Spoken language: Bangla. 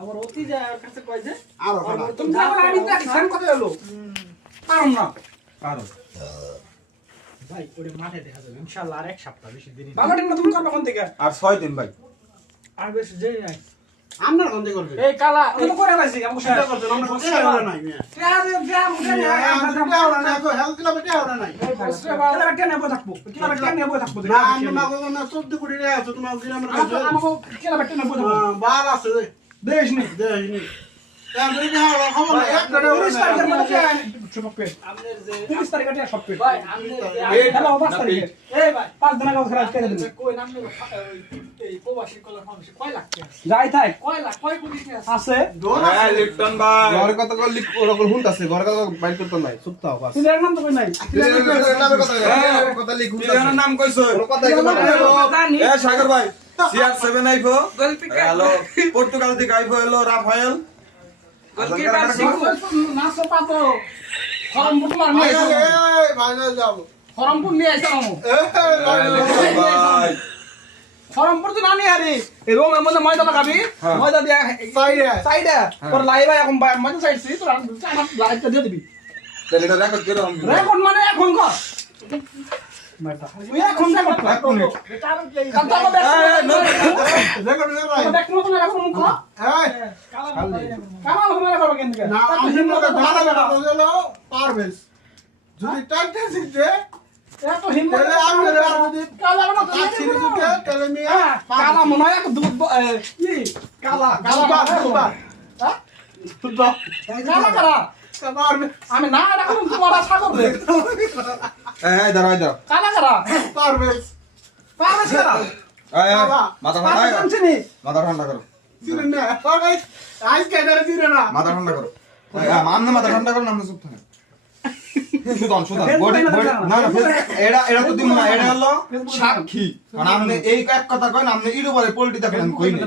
আমার অতি যায় আর কাছে কয় যে আর তুমি আমার আমি দেখি সান কথা হলো পারম না পারো ভাই ওরে মাঠে দেখা যাবে ইনশাআল্লাহ আর এক সপ্তাহ বেশি দেরি বাবা টিম তুমি করবে কোন থেকে আর 6 দিন ভাই আর বেশি দেরি নাই আমরা গন্ধে করবে এই কালা তুমি করে লাইছি আমাকে সেটা সাথে করতে আমরা গন্ধে আমরা নাই মিয়া আমরা নাই কো হেলথ ক্লাবে তে আমরা নাই কেলা বেটা নেবো থাকবো কেলা বেটা নেবো থাকবো না আমরা মাগো না 14 কোটি টাকা আছে তোমার দিন আমরা কাছে আমাকে কেলা বেটা নেবো থাকবো বাল আছে দেশ নি দেখিনি আমরা কি হাওয়া খবর না এক টাকা 30 তারিখের মধ্যে চুপকে আমাদের যে 30 তারিখে এটা সব পেয়ে ভাই আমাদের এই হ্যালো 5 তারিখে এই ভাই 5 দিন আগে খরচ করে দিন কই নাম নেব এই প্রবাসী কলার ফার্মেসি কয় লাখ টাকা যাই থাক কয় লাখ কয় কোটি টাকা আছে হ্যাঁ লিপটন ভাই ঘরে কত করে লিখ ওরকম হুনতাছে ঘরে কত বাইর করতে নাই চুপ থাও বাস সিলের নাম তো কই নাই কথা লিখ প্লেয়ারের নাম কইছো কোনো কথাই কই না এ সাগর ভাই CR7 আইফো হ্যালো পর্তুগাল থেকে আইফো হলো রাফায়েল গোলকিপার শিখু নাসো পাতো খরমপুর তোমার নিয়ে আইছো এই ভাইনা যাও খরমপুর নিয়ে আইছো আমু ভাই খরমপুর তো না নিয়ে আরে এই রোমের মধ্যে ময়দা লাগাবি ময়দা দিয়া সাইডে তোর লাইভ এখন ময়দা সাইডছি তোর লাইভটা দিয়ে দিবি তাহলে এটা রেকর্ড করে আমি রেকর্ড মানে এখন কর তুই এখন রেকর্ড কর 1 মিনিট কাল তো ব্যাক রেকর্ড রে ভাই ব্যাক মতো রেকর্ড মতো এই কামা হবে রেকর্ড কেন না আমি হিম্মত ধারা বেটা বললো পারবেস যদি টাইটে সিটে এত হিম্মত তাহলে আমি যদি কালা না তো কাজ ছিড়ে দিতে তাহলে মিয়া কালা মনে হয় দুধ কি কালা দুবার হ্যাঁ কালা কালা পারবে আমি না রাখুন তোমার ছাগল রে এই দাঁড়া কালা কালা পারবেস পারবে কালা এই মাথা ঠান্ডা পারবে করো চিনি মাথা ঠান্ডা করো চিনে না পারবেস আইস কেদারে চিনে না মাথা ঠান্ডা করো আমনে মাথা ঠান্ডা করো নামনে চুপ থাকেন সুদান বডি না না এটা তো দিমু না এটা হলো সাক্ষী কারণ আপনি এই এক কথা কইন আপনি ইর উপরে পল্টি দেখেন কই নাই